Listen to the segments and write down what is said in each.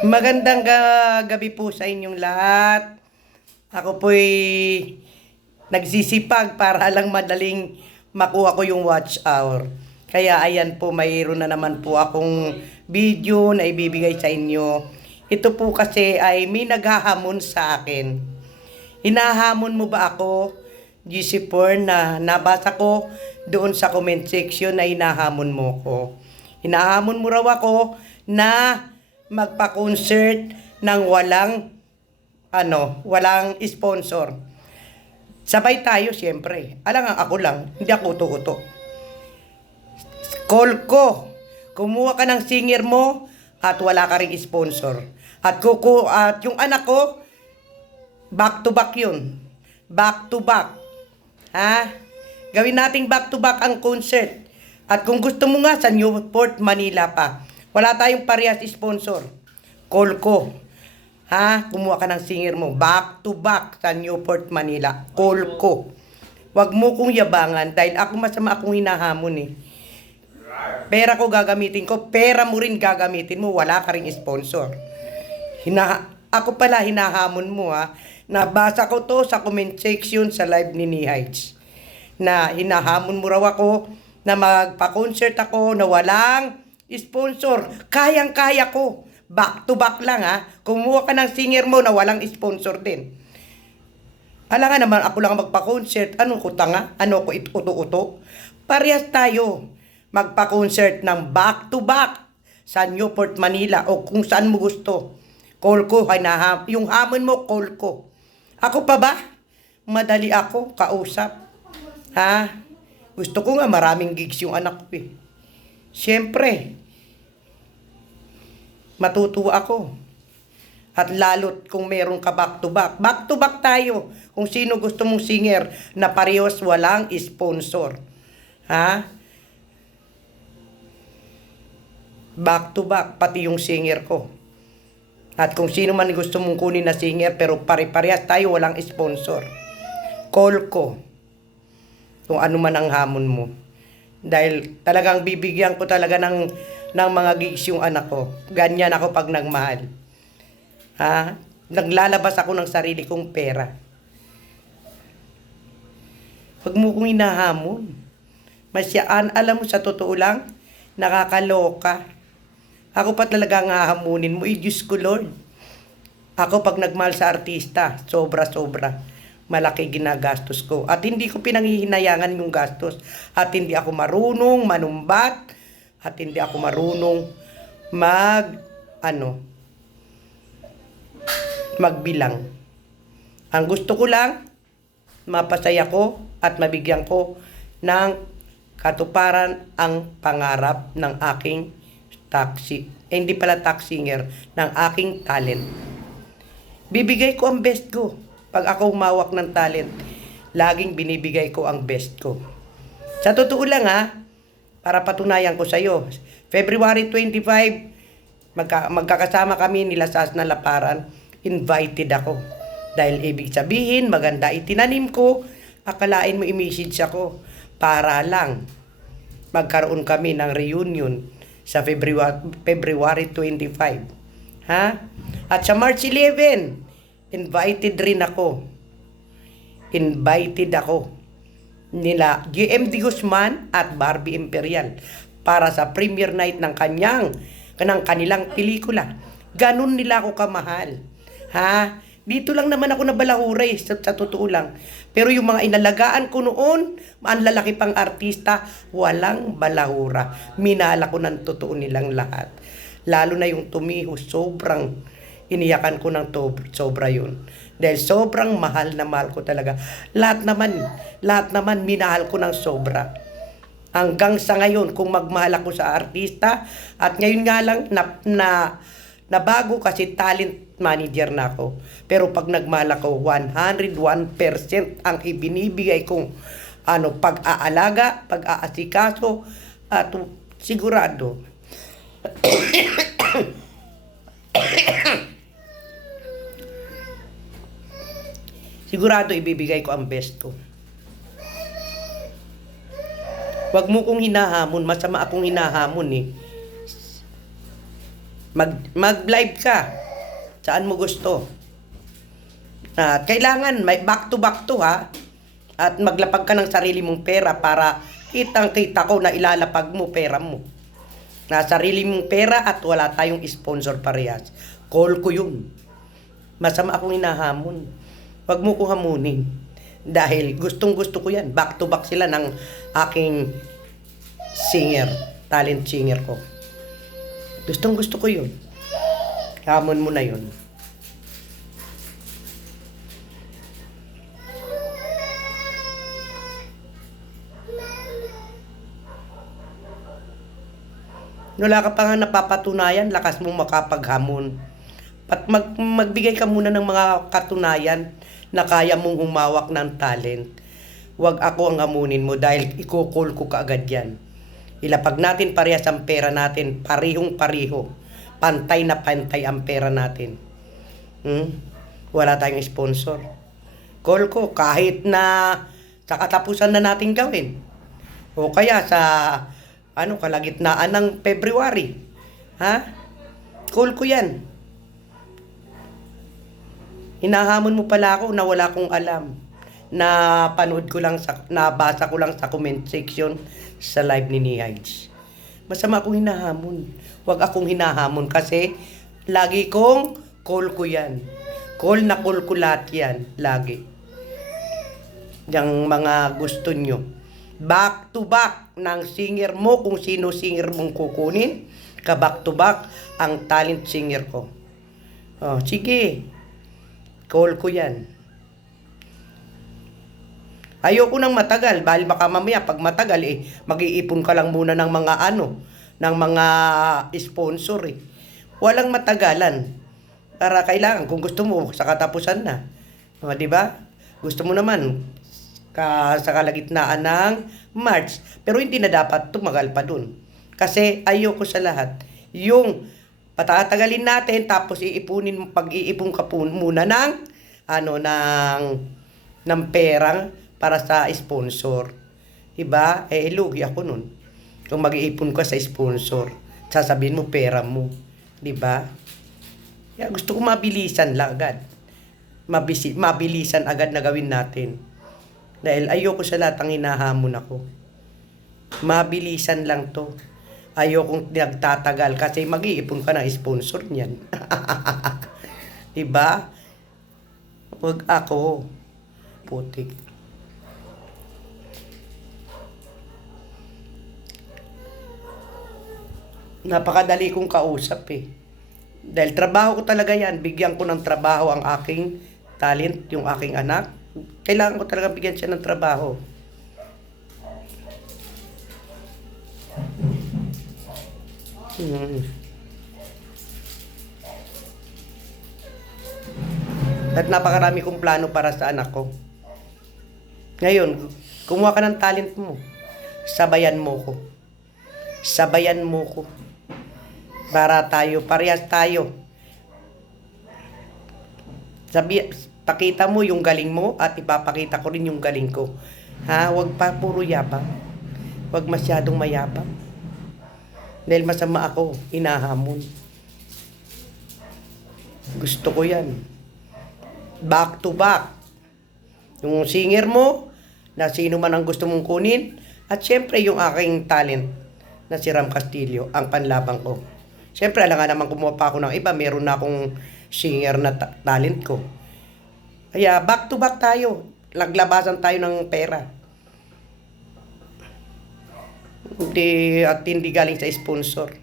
Magandang gabi po sa inyong lahat. Ako po'y nagsisipag para lang madaling makuha ko yung watch hour. Kaya ayan po, mayroon na naman po akong video na ibibigay sa inyo. Ito po kasi ay may naghahamon sa akin. Hinahamon mo ba ako, GC Porn, na nabasa ko doon sa comment section na hinahamon mo ko. Hinahamon mo raw ako na magpa-concert ng walang sponsor. Sabay tayo siyempre. Alang ako lang, hindi ako uto-uto. Call ko. Kumuha ka ng singer mo at wala ka ring sponsor. At yung anak ko, back to back yun. Back to back. Ha? Gawin nating back to back ang concert. At kung gusto mo nga sa Newport, Manila pa. Wala tayong parehas sponsor. Call ko. Ha? Kumuha ka ng singer mo. Back to back sa Newport, Manila. Call ko. Huwag mo kong yabangan dahil ako masama akong hinahamon eh. Pera ko gagamitin ko. Pera mo rin gagamitin mo. Wala ka ring sponsor. Ako pala hinahamon mo ha. Nabasa ko to sa comment section sa live ni Heights. Na hinahamon mo raw ako na magpa-concert ako na walang sponsor. Kayang-kaya ko. Back to back lang ha. Kumuha ka ng singer mo na walang sponsor din. Alam naman ako lang magpa-concert. Ano ko tanga? Ano ko uto-uto? Parehas tayo. Magpa-concert ng back to back sa Newport, Manila o kung saan mo gusto. Call ko. Yung hamon mo, call ko. Ako pa ba? Madali ako, kausap. Ha? Gusto ko nga maraming gigs yung anak ko eh. Siyempre, matutuwa ako. At lalo't kung meron ka back to back. Back to back tayo. Kung sino gusto mong singer na parehas walang sponsor. Ha? Back to back, pati yung singer ko. At kung sino man gusto mong kunin na singer pero pare-parehas tayo walang sponsor. Call ko. Kung ano man ang hamon mo. Dahil talagang bibigyan ko talaga ng mga gigs yung anak ko. Ganyan ako pag nagmahal. Ha? Naglalabas ako ng sarili kong pera. Huwag mo kong inahamon. Masyaan, alam mo sa totoo lang, nakakaloka. Ako pa talaga ang hahamunin mo. Diyos ko Lord. Ako pag nagmahal sa artista, sobra-sobra. Malaki ginagastos ko. At hindi ko pinanghihinayangan yung gastos. At hindi ako marunong manumbat. At hindi ako marunong magbilang. Ang gusto ko lang, mapasaya ko at mabigyan ko ng katuparan ang pangarap ng aking hindi pala tax singer, ng aking talent. Bibigay ko ang best ko. Pag ako humawak ng talent, laging binibigay ko ang best ko. Sa totoo lang ha, para patunayan ko sa iyo, February 25, magkakasama kami nila Sas na Laparan, invited ako. Dahil ibig sabihin, maganda itinanim ko, akalain mo i-message ako, para lang magkaroon kami ng reunion sa February 25. Ha? At sa March 11, invited rin ako. Invited ako nila GMD Guzman at Barbie Imperial para sa premiere night ng kanilang pelikula. Ganun nila ako kamahal. Ha? Dito lang naman ako nabalahuray sa totoo lang. Pero yung mga inalagaan ko noon, ang lalaki pang artista, walang balahura. Minala ko ng totoo nilang lahat. Lalo na yung tumihos, sobrang iniyakan ko ng sobra yun. Dahil sobrang mahal na mahal ko talaga. Lahat naman minahal ko ng sobra. Hanggang sa ngayon, kung magmahal ako sa artista, at ngayon nga lang nabago kasi talent manager na ako. Pero pag nagmahal ako, 101% ang ibinibigay kong pag-aalaga, pag-aasikaso, at sigurado. Sigurado ibibigay ko ang best ko. Huwag mo kong hinahamon, masama akong hinahamon eh. Mag-live ka. Saan mo gusto. At kailangan may back to ha. At maglapag ka ng sarili mong pera para kitang-kita ko na ilalapag mo pera mo. Na sarili mong pera at wala tayong sponsor parehas. Call ko yun. Masama akong hinahamon. Huwag mo ko hamunin. Dahil gustong gusto ko yan. Back to back sila ng aking singer. Talent singer ko. Gustong gusto ko yun. Hamon mo na yun. Wala ka pa nga napapatunayan, lakas mong makapaghamon. Magbigay ka muna ng mga katunayan na kaya mong humawak ng talent. Huwag ako ang hamunin mo dahil ikukul ko kaagad yan. Ilapag natin parehas ang pera natin, parihong-pariho. Pantay na pantay ang pera natin. Wala tayong sponsor. Call ko kahit na sa katapusan na natin gawin. O kaya sa kalagitnaan ng February. Ha? Call ko yan. Hinahamon mo pala ako na wala kong alam. Nabasa ko lang sa comment section sa live ni Nihides. Masama akong hinahamon. Huwag akong hinahamon kasi lagi kong call ko yan. Call na call ko lahat yan. Lagi. Yung mga gusto nyo. Back to back ng singer mo kung sino singer mong kukunin. Ka-back to back ang talent singer ko. Sige. Call ko yan. Ayoko nang matagal. Dahil baka mamaya pag matagal mag-iipon ka lang muna ng mga sponsor Walang matagalan. Para kailangan kung gusto mo sa katapusan na. Di ba? Gusto mo naman sa kalagitnaan ng March. Pero hindi na dapat tumagal pa dun. Kasi ayoko sa lahat. Yung patatagalin natin tapos pag-iipon ka po muna ng perang para sa sponsor. Diba? Lugi ako nun. Kung mag-iipon ka sa sponsor, sasabihin mo pera mo. Diba? Kaya gusto ko mabilisan lang agad. Mabilisan agad na gawin natin. Dahil ayoko sa lahat ang hinahamon ako. Mabilisan lang to. Ayokong nagtatagal kasi mag-iipon ka ng sponsor niyan. Diba? Huwag ako. Putik. Napakadali kong kausap Dahil trabaho ko talaga yan. Bigyan ko ng trabaho ang aking talent, yung aking anak. Kailangan ko talaga bigyan siya ng trabaho. At napakarami kong plano para sa anak ko. Ngayon, kumuha ka ng talent mo. Sabayan mo ko. Sabayan mo ko. Para parehas tayo. Pakita mo yung galing mo at ipapakita ko rin yung galing ko. Huwag pa puro yabang. Huwag masyadong mayabang. Dahil masama ako, hinahamon. Gusto ko yan. Back to back. Yung singer mo, na sino man ang gusto mong kunin, at syempre yung aking talent na si Ram Castillo, ang panlabang ko. Syempre, alam nga naman kumuha pa ako ng iba, meron na akong singer na talent ko. Kaya back to back tayo. Laglabasan tayo ng pera. Hindi galing sa sponsor.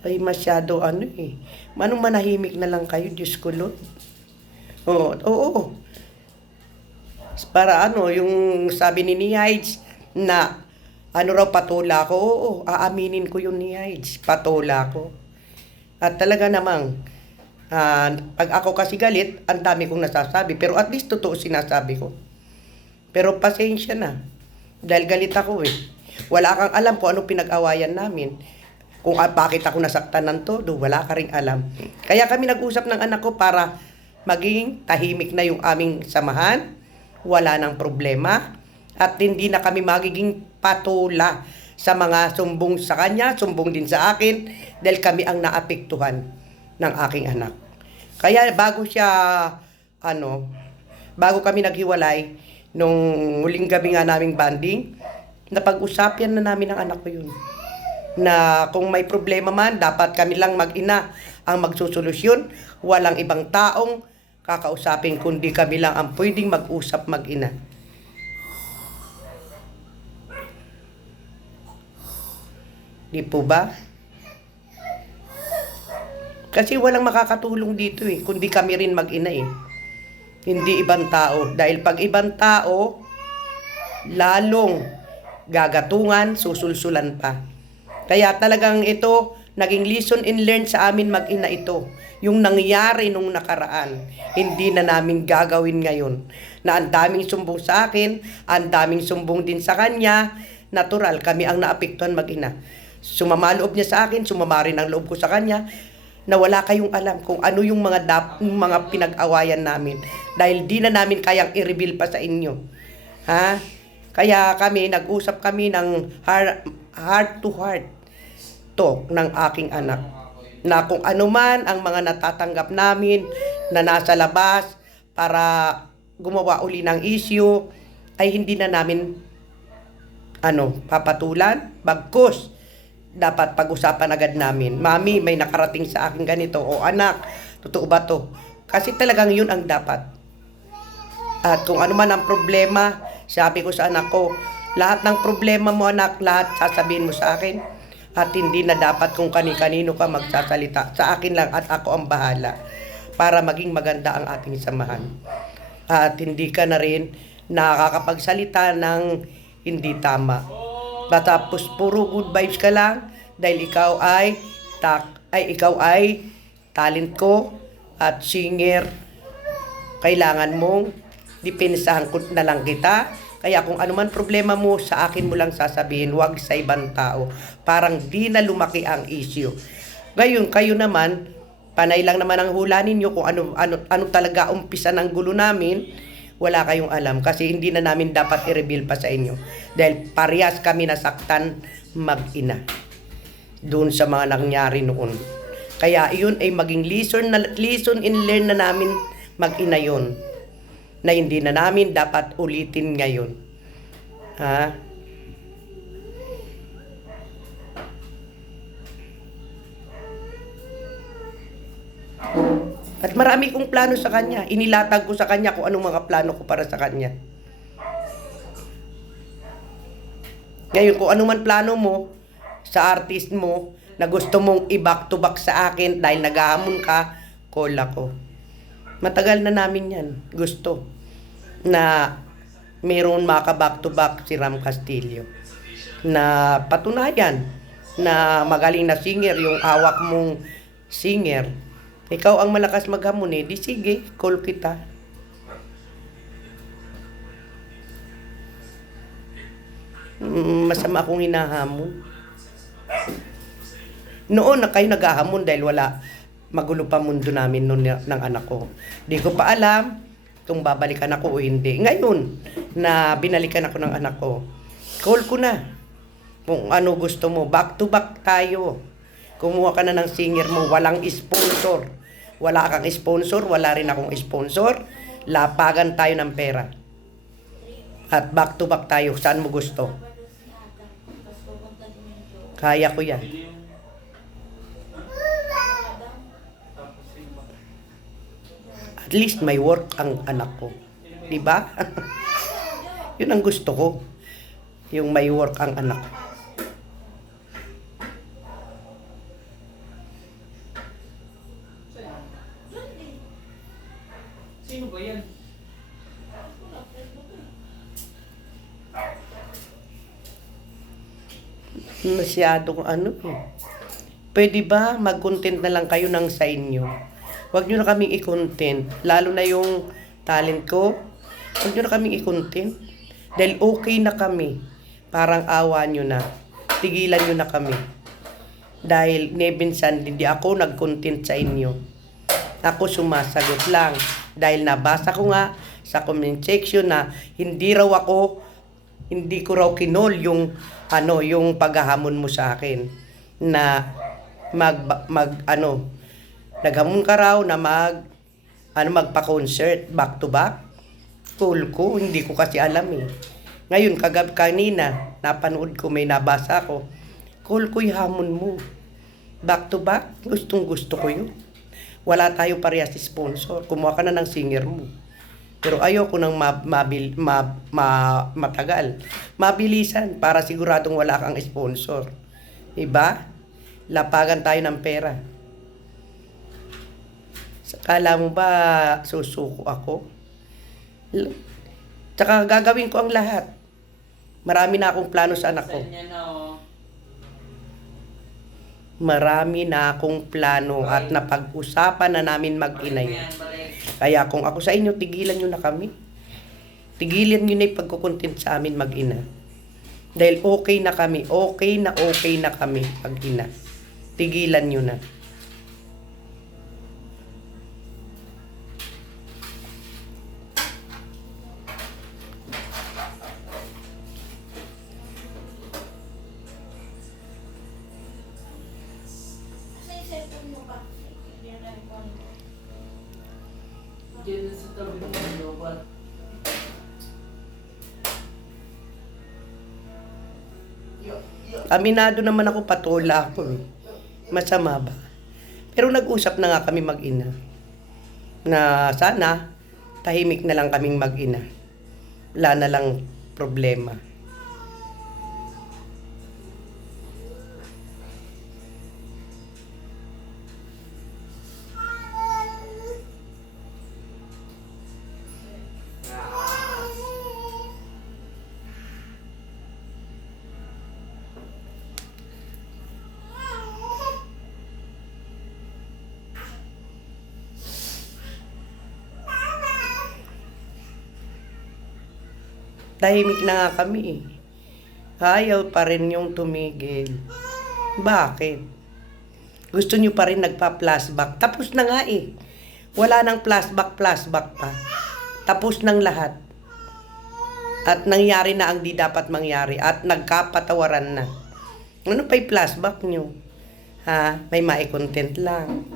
Ay masyado Manong manahimik na lang kayo, Diyos ko Lord. Oo. Para yung sabi ni Nihides na patola ko. Oo, aaminin ko yung Nihides. Patola ko. At talaga namang, pag ako kasi galit, ang dami kong nasasabi. Pero at least totoo sinasabi ko. Pero pasensya na. Dahil galit ako Wala kang alam kung ano pinag-awayan namin. Kung bakit ako nasaktan ng todo, wala ka ring alam. Kaya kami nag-usap ng anak ko para maging tahimik na yung aming samahan, wala nang problema, at hindi na kami magiging patula sa mga sumbong sa kanya, sumbong din sa akin, dahil kami ang naapektuhan ng aking anak. Kaya bago kami naghiwalay, nung huling gabi nga naming banding, napag-usapan na namin ng anak ko yun. Na kung may problema man, dapat kami lang mag-ina ang magsusolusyon. Walang ibang taong kakausapin, kundi kami lang ang pwedeng mag-usap mag-ina. Di po ba? Kasi walang makakatulong dito kundi kami rin mag-ina Hindi ibang tao. Dahil pag ibang tao, lalong gagatungan, susulsulan pa. Kaya talagang ito, naging lesson in learn sa amin mag-ina ito. Yung nangyari nung nakaraan, hindi na namin gagawin ngayon. Na ang daming sumbong sa akin, ang daming sumbong din sa kanya, natural, kami ang naapektuhan mag-ina. Sumama loob niya sa akin, sumama rin ang loob ko sa kanya, na wala kayong alam kung ano yung mga pinag-awayan namin. Dahil di na namin kayang i-reveal pa sa inyo. Ha? Kaya nag-usap kami ng heart to heart talk ng aking anak. Na kung ano man ang mga natatanggap namin na nasa labas para gumawa uli ng issue, ay hindi na namin papatulan. Bagkus, dapat pag-usapan agad namin. Mami, may nakarating sa akin ganito. O anak, totoo ba to? Kasi talagang yun ang dapat. At kung ano man ang problema, sabi ko sa anak ko, lahat ng problema mo anak, lahat sasabihin mo sa akin. At hindi na dapat kung kani-kanino ka magsasalita. Sa akin lang at ako ang bahala para maging maganda ang ating samahan. At hindi ka na rin nakakapagsalita ng hindi tama. Tapos puro good vibes ka lang dahil ikaw ay talent ko at singer. Kailangan mong dipensahan ko na lang kita. Kaya kung ano man problema mo, sa akin mo lang sasabihin, wag sa ibang tao. Parang di na lumaki ang issue. Ngayon, kayo naman, panay lang naman ang hula ninyo kung ano talaga umpisa ng gulo namin. Wala kayong alam kasi hindi na namin dapat i-reveal pa sa inyo. Dahil parehas kami nasaktan mag-ina doon sa mga nangyari noon. Kaya iyon ay maging lesson in learn na namin mag-ina yun. Na hindi na namin dapat ulitin ngayon. Ha? At marami kong plano sa kanya. Inilatag ko sa kanya kung anong mga plano ko para sa kanya. Ngayon, kung ano man plano mo sa artist mo na gusto mong i-back to back sa akin dahil naghahamon ka, call ako. Matagal na namin yan. Gusto na mayroon maka-back to back si Ram Castillo. Na patunayan na magaling na singer yung hawak mong singer. Ikaw ang malakas maghamon di sige, call kita. Masama akong hinahamon. Noon na kayo naghahamon dahil magulo pa mundo namin noon ng anak ko. Di ko pa alam kung babalikan ako o hindi. Ngayon na binalikan ako ng anak ko, call ko na. Kung ano gusto mo, back to back tayo. Kumuha ka na ng singer mo, walang sponsor. Wala kang sponsor, wala rin akong sponsor. Lapagan tayo ng pera. At back to back tayo, saan mo gusto? Kaya ko yan. At least may work ang anak ko. Diba? Yun ang gusto ko. Yung may work ang anak ko. Sino ba yan? Masyadong Pwede ba mag-content na lang kayo ng sa inyo? Huwag nyo na kaming i-content. Lalo na yung talent ko. Huwag nyo na kaming i-content. Dahil okay na kami. Parang awa nyo na. Tigilan nyo na kami. Dahil minsan hindi ako nag-content sa inyo. Ako sumasagot lang. Dahil nabasa ko nga sa comment section na hindi ko raw kinol yung yung paghahamon mo sa akin na naghamon ka raw na magpa-concert back to back. Cool ko, hindi ko kasi alam eh. Ngayon, kanina, napanood ko, may nabasa ko. Cool ko yung hamon mo. Back to back, gustong gusto ko yun. Wala tayo parehas sponsor. Kumuha ka na ng singer mo. Pero ayoko nang matagal. Mabilisan para siguradong wala kang sponsor. Diba? Lapagan tayo ng pera. Kala mo ba susuko ako? Tsaka gagawin ko ang lahat. Marami na akong plano sa anak ko. Marami na akong plano at napag-usapan na namin mag-inay. Kaya kung ako sa inyo, tigilan nyo na kami. Tigilan nyo na yung pagkukontent sa amin mag-ina. Dahil okay na kami. Okay na kami mag-ina. Tigilan nyo na. Diyan sa tabi mo, Robot. Aminado naman ako, patola ako eh. Masama ba? Pero nag-usap na nga kami mag-ina. Na sana, tahimik na lang kaming mag-ina. Wala na lang problema. Tahimik na nga kami eh. Ayaw pa rin yung tumigil. Bakit? Gusto nyo pa rin nagpa-flashback. Tapos na nga eh. Wala nang flashback pa. Tapos ng lahat. At nangyari na ang di dapat mangyari. At nagkapatawaran na. Ano pa yung flashback nyo? Ha? May mai-content lang.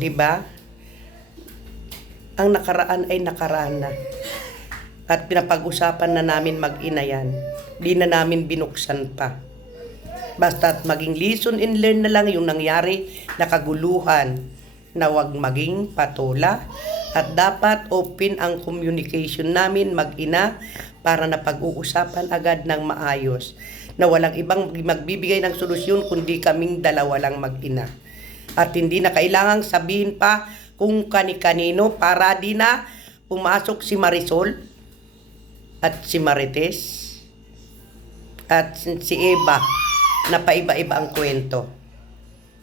Di ba? Ang nakaraan ay nakaraan na. At pinapag-usapan na namin mag-ina yan. Di na namin binuksan pa. Basta't maging lesson and learn na lang yung nangyari na kaguluhan na wag maging patola. At dapat open ang communication namin mag-ina para na pag-uusapan agad ng maayos. Na walang ibang magbibigay ng solusyon kundi kaming dalawa lang mag-ina. At hindi na kailangang sabihin pa kung kani-kanino para di na pumasok si Marisol at si Marites at si Eva na paiba-iba ang kwento.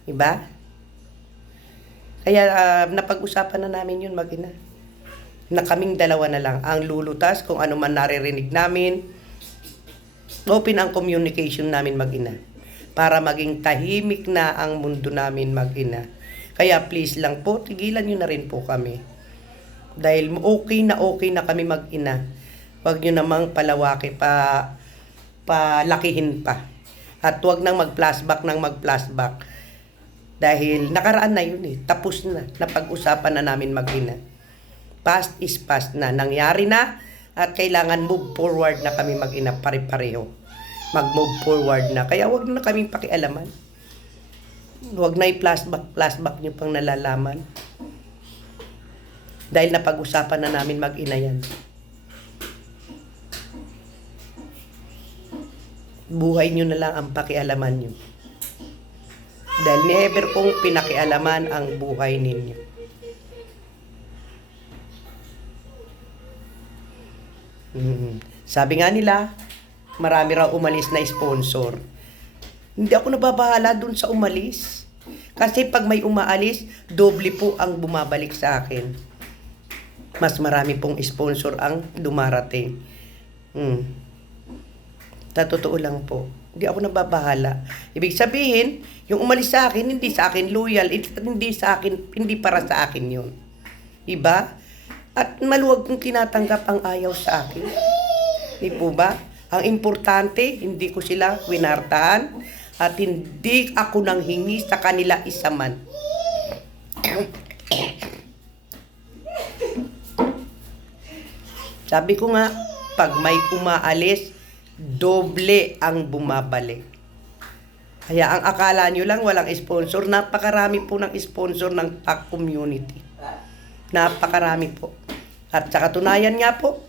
Diba? Kaya napag-usapan na namin yun mag-ina. Na kaming dalawa na lang ang lulutas kung ano man naririnig namin. Open ang communication namin mag-ina. Para maging tahimik na ang mundo namin mag-ina. Kaya please lang po, tigilan nyo na rin po kami. Dahil okay na kami mag-ina. Huwag nyo namang palawaki palakihin pa. At huwag nang mag-flashback. Dahil nakaraan na yun eh. Tapos na. Napag-usapan na namin mag-ina. Past is past na. Nangyari na. At kailangan move forward na kami mag-ina. Pare-pareho. Mag-move forward na. Kaya huwag na kaming pakialaman. Huwag na i-flashback nyo pang nalalaman. Dahil napag-usapan na namin mag-ina yan. Buhay nyo na lang ang pakialaman nyo. Dahil never kong pinakialaman ang buhay ninyo. Sabi nga nila, marami raw umalis na sponsor. Hindi ako nababahala dun sa umalis. Kasi pag may umaalis, doble po ang bumabalik sa akin. Mas marami pong sponsor ang dumarating. Sa totoo lang po, Hindi ako nababahala. Ibig sabihin, yung umalis sa akin, hindi sa akin loyal, hindi sa akin, hindi para sa akin yun. Diba? At maluwag kong tinatanggap ang ayaw sa akin. Di po ba? Ang importante, hindi ko sila winartahan at hindi ako nang hingi sa kanila isa man. Sabi ko nga, pag may umaalis, doble ang bumabalik. Kaya ang akala nyo lang walang sponsor, napakarami po ng sponsor ng TAC community. Napakarami po. At sa katunayan nga po,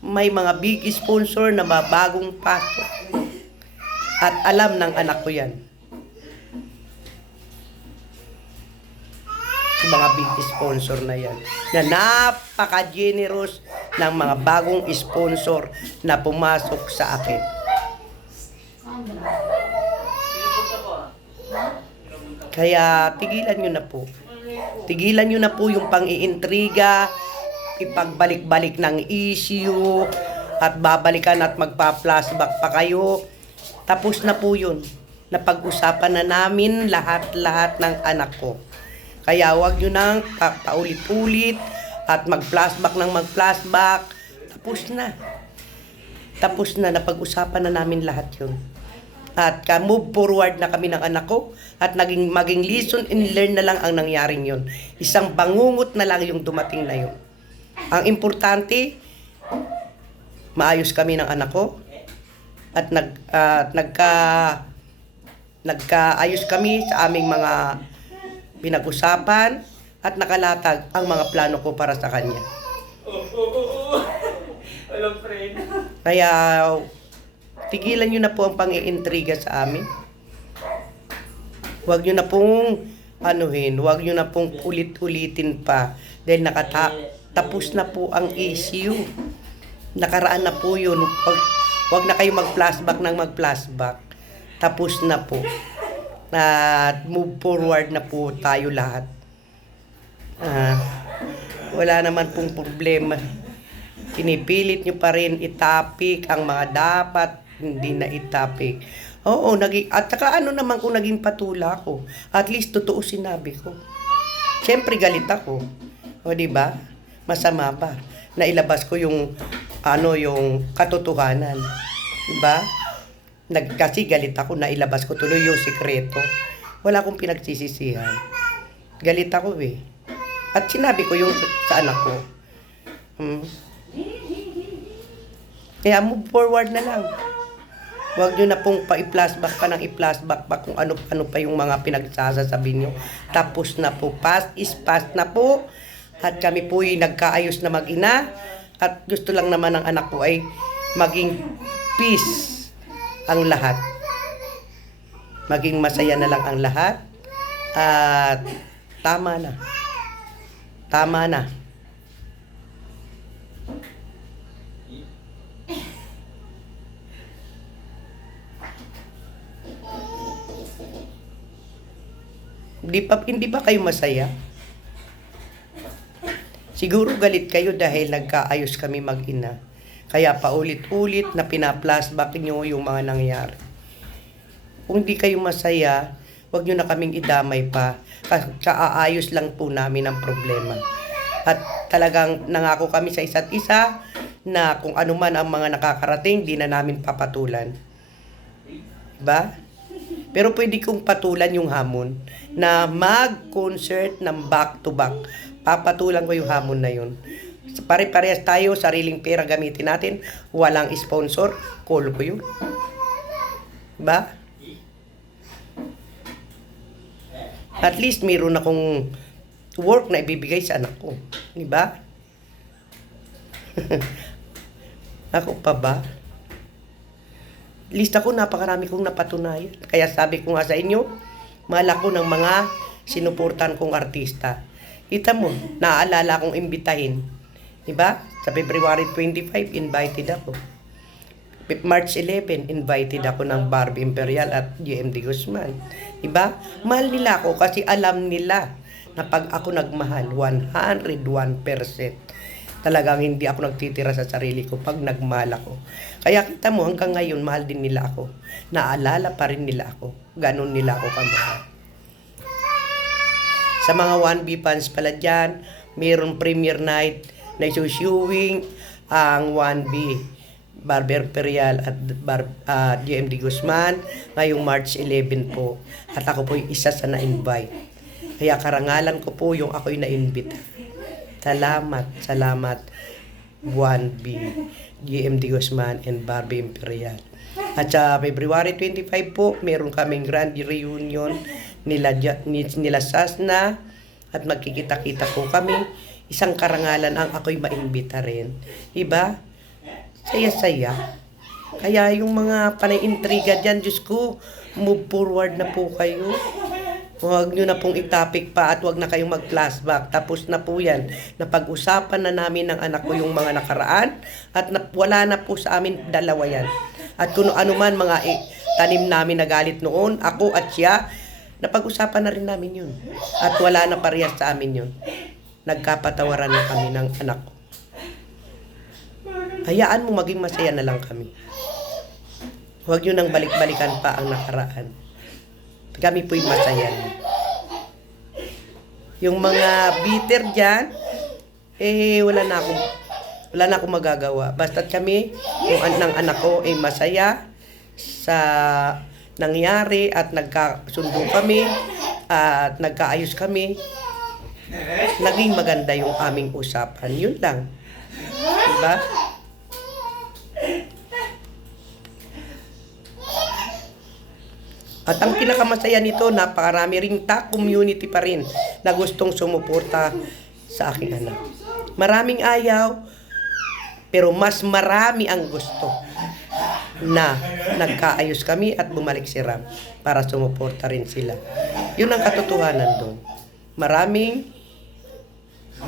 may mga big sponsor na bagong pasok. At alam ng anak ko yan. Mga big sponsor na yan. Na napaka-generous ng mga bagong sponsor na pumasok sa akin. Kaya tigilan nyo na po. Tigilan nyo na po yung pang-iintriga, ipagbalik-balik ng issue, at babalikan at magpa-flashback pa kayo. Tapos na po yun. Napag-usapan na namin lahat-lahat ng anak ko. Kaya wag nyo nang paulit-ulit at mag-flashback ng mag-flashback. Tapos na. Tapos na, napag-usapan na namin lahat yun. At move forward na kami ng anak ko at maging lesson and learn na lang ang nangyaring yun. Isang bangungot na lang yung dumating na yun. Ang importante, maayos kami ng anak ko at nagkaayos kami sa aming mga pinag-usapan at nakalatag ang mga plano ko para sa kanya. Walang friend. Kaya tigilan nyo na po ang pang-iintriga sa amin. Huwag nyo na pong huwag nyo na pong ulit-ulitin pa dahil tapos na po ang issue. Nakaraan na po yun. Huwag na kayo mag-flashback ng mag-flashback. Tapos na po. At move forward na po tayo lahat. Wala naman pong problema. Pinipilit nyo pa rin itapik ang mga dapat hindi na itapik. Oo, at saka naman kung naging patula ko. At least totoo sinabi ko. Siyempre galit ako. O diba? Masama ba? Nailabas ko yung katotohanan. Diba? Kasi galit ako, nailabas ko tuloy yung sikreto. Wala akong pinagsisisihan. Galit ako eh. At sinabi ko yung sa anak ko. Kaya move forward na lang. Huwag nyo na pong i-flashback pa ng i-flashback pa kung ano pa yung mga pinagsasasabi nyo. Tapos na po. Past is past na po. At kami po ay nagkaayos na mag-ina. At gusto lang naman ng anak ko ay maging peace ang lahat. Maging masaya na lang ang lahat. At tama na. Tama na. Hindi ba kayo masaya? Siguro galit kayo dahil nagkaayos kami mag-ina. Kaya paulit-ulit na pina-flashback nyo yung mga nangyari. Kung hindi kayo masaya, huwag nyo na kaming idamay pa. Kasi aayos lang po namin ang problema. At talagang nangako kami sa isa't isa na kung ano man ang mga nakakarating, di na namin papatulan. Diba? Pero pwede kong patulan yung hamon na mag-concert ng back-to-back. Papatulan ko yung hamon na yun. Pare-parehas tayo, sariling pera gamitin natin. Walang sponsor, call ko yun. Diba? At least meron akong work na ibibigay sa anak ko. Diba? Ako pa ba? List ako, napakarami kong napatunayan. Kaya sabi ko nga sa inyo, mahal ako ng mga sinuportan kong artista. Kita mo, naaalala kong imbitahin. Diba? Sa February 25, invited ako. March 11, invited ako ng Barbie Imperial at GMD Guzman. Diba? Mahal nila ako kasi alam nila na pag ako nagmahal, 101%. Talagang hindi ako nagtitira sa sarili ko pag nagmahal ako. Kaya kita mo, hanggang ngayon, mahal din nila ako. Naalala pa rin nila ako. Ganon nila ako kamahal. Sa mga 1B fans pala dyan, mayroong premiere night na isushewing ang 1B. Barber Imperial at GMD Guzman ngayong March 11 po. At ako po yung isa sa na-invite. Kaya karangalan ko po yung ako'y na-invite. Salamat 1B, GMD Guzman and Barbie Imperial. At sa February 25 po, meron kaming grand reunion nila Sasna at magkikita-kita po kami. Isang karangalan ang ako'y maimbita rin. Diba? Saya-saya. Kaya yung mga panay-intriga dyan, Diyos ko, move forward na po kayo. Huwag nyo na pong itapik pa at huwag na kayong mag-flashback. Tapos na po yan. Napag-usapan na namin ng anak ko yung mga nakaraan at wala na po sa amin dalawa yan. At kung ano man mga tanim namin na galit noon, ako at siya, napag-usapan na rin namin yun. At wala na parehas sa amin yun. Nagkapatawaran na kami ng anak ko. Hayaan mo maging masaya na lang kami. Huwag nyo nang balik-balikan pa ang nakaraan. Kami po'y masaya. Yung mga bitter dyan, wala na akong magagawa. Basta kami, yung ng anak ko ay masaya sa nangyari at nagkasundo kami at nagkaayos kami. Naging maganda yung aming usapan. Yun lang. Diba? At ang pinakamasaya nito, napakarami ring community pa rin na gustong sumuporta sa aking anak. Maraming ayaw, pero mas marami ang gusto na nagkaayos kami at bumalik si Ram para sumuporta rin sila. Yun ang katotohanan doon.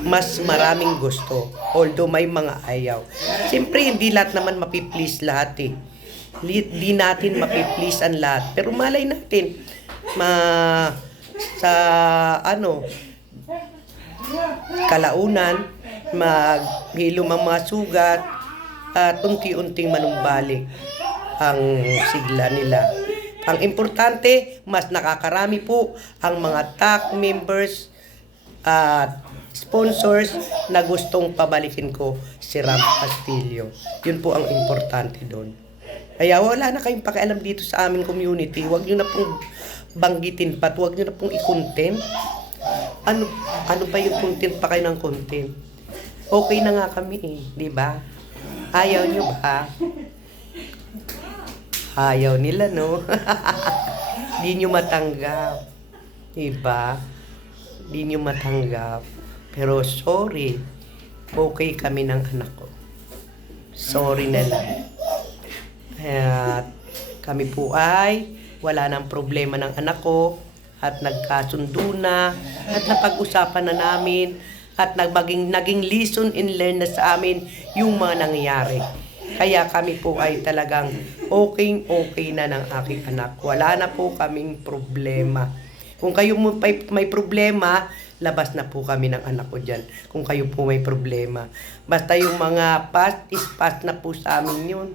Mas maraming gusto, although may mga ayaw. Siyempre, hindi lahat naman mapiplease lahat eh. Di natin mapiplease ang lahat. Pero malay natin, kalaunan, maghilom ang mga sugat, at unti-unting manumbalik ang sigla nila. Ang importante, mas nakakarami po ang mga TAC members at sponsors na gustong pabalikin ko si Ram Castillo. Yun po ang importante doon. Kaya wala na kayong pakialam dito sa aming community. Huwag nyo na pong banggitin pa at huwag nyo na pong i-content. Ano ba yung content pa kayo ng content? Okay na nga kami eh, di ba? Ayaw nyo ba? Ayaw nila, no? Di nyo matanggap. Di ba? Di nyo matanggap. Pero sorry, okay kami ng anak ko. Sorry na lang. At kami po ay wala nang problema ng anak ko at nagkasundo na at napag-usapan na namin at naging lesson in learn na sa amin yung mga nangyayari. Kaya kami po ay talagang okay na ng aking anak. Wala na po kaming problema. Kung kayo may problema, labas na po kami ng anak ko dyan. Kung kayo po may problema. Basta yung mga past is past na po sa amin yun.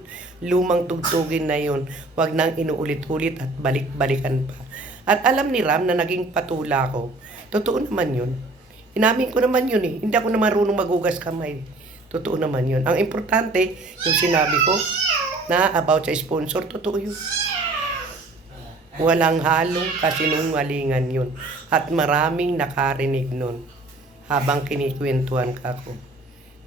Lumang tugtugin na yun. Huwag nang inuulit-ulit at balik-balikan pa. At alam ni Ram na naging patula ko. Totoo naman yun. Inamin ko naman yun eh. Hindi ako na marunong magugas kamay. Totoo naman yun. Ang importante, yung sinabi ko na about sa sponsor, totoo yun. Walang halong kasinungalingan yun. At maraming nakarinig nun habang kinikwentuhan ka ko.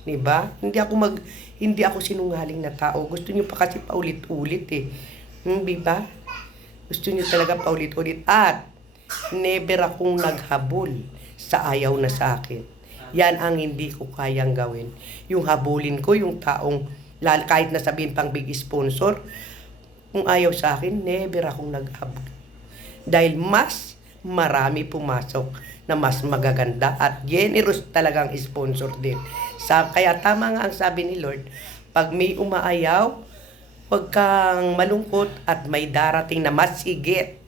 Diba? Hindi ako sinungaling na tao. Gusto niyo pa kasi paulit-ulit eh. Diba? Gusto niyo talaga paulit-ulit. At never akong naghabol sa ayaw na sa akin. Yan ang hindi ko kayang gawin. Yung habulin ko, yung taong kahit nasabihin pang big sponsor, kung ayaw sa akin, never akong naghabol. Dahil mas marami pumasok na mas magaganda at generous talagang sponsor din. Kaya tama nga ang sabi ni Lord, pag may umaayaw, huwag kang malungkot at may darating na mas higit.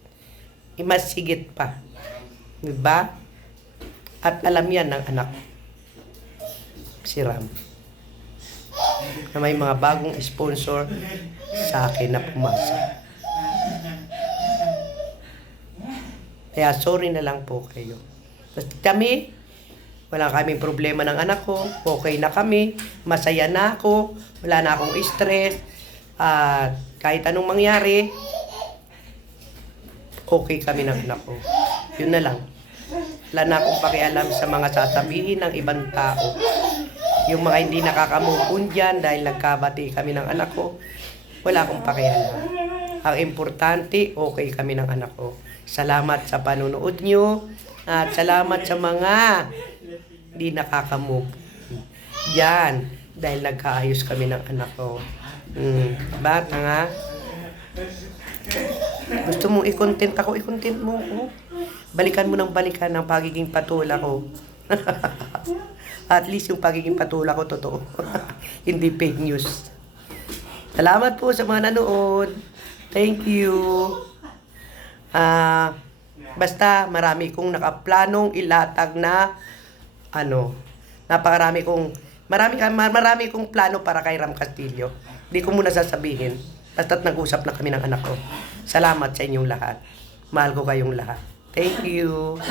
Mas higit pa. Diba? At alam yan ng anak si Ram. na may mga bagong sponsor sa akin na pumasa. Kaya sorry na lang po kayo. Basta kami, wala kaming problema ng anak ko, okay na kami, masaya na ako, wala na akong stress, at kahit anong mangyari, okay kami ng anak ko. Yun na lang. Wala na akong pakialam sa mga sasabihin ng ibang tao. Yung mga hindi nakakamove on dyan dahil nagkabati kami ng anak ko, wala akong pakialam. Ang importante, okay kami ng anak ko. Salamat sa panunood nyo at salamat sa mga hindi nakakamove dyan dahil nagkaayos kami ng anak ko. Bata nga. Gusto mong i-content ako, i-content mo ako. Balikan mo ng balikan ang pagiging patula ko. At least yung pagiging patula ko totoo. Hindi fake news. Salamat po sa mga nanood. Thank you. Basta marami kong nakaplanong ilatag na marami kong plano para kay Ram Castillo. Hindi ko muna sasabihin. Basta't nag-usap na kami ng anak ko. Salamat sa inyong lahat. Mahal ko kayong lahat. Thank you.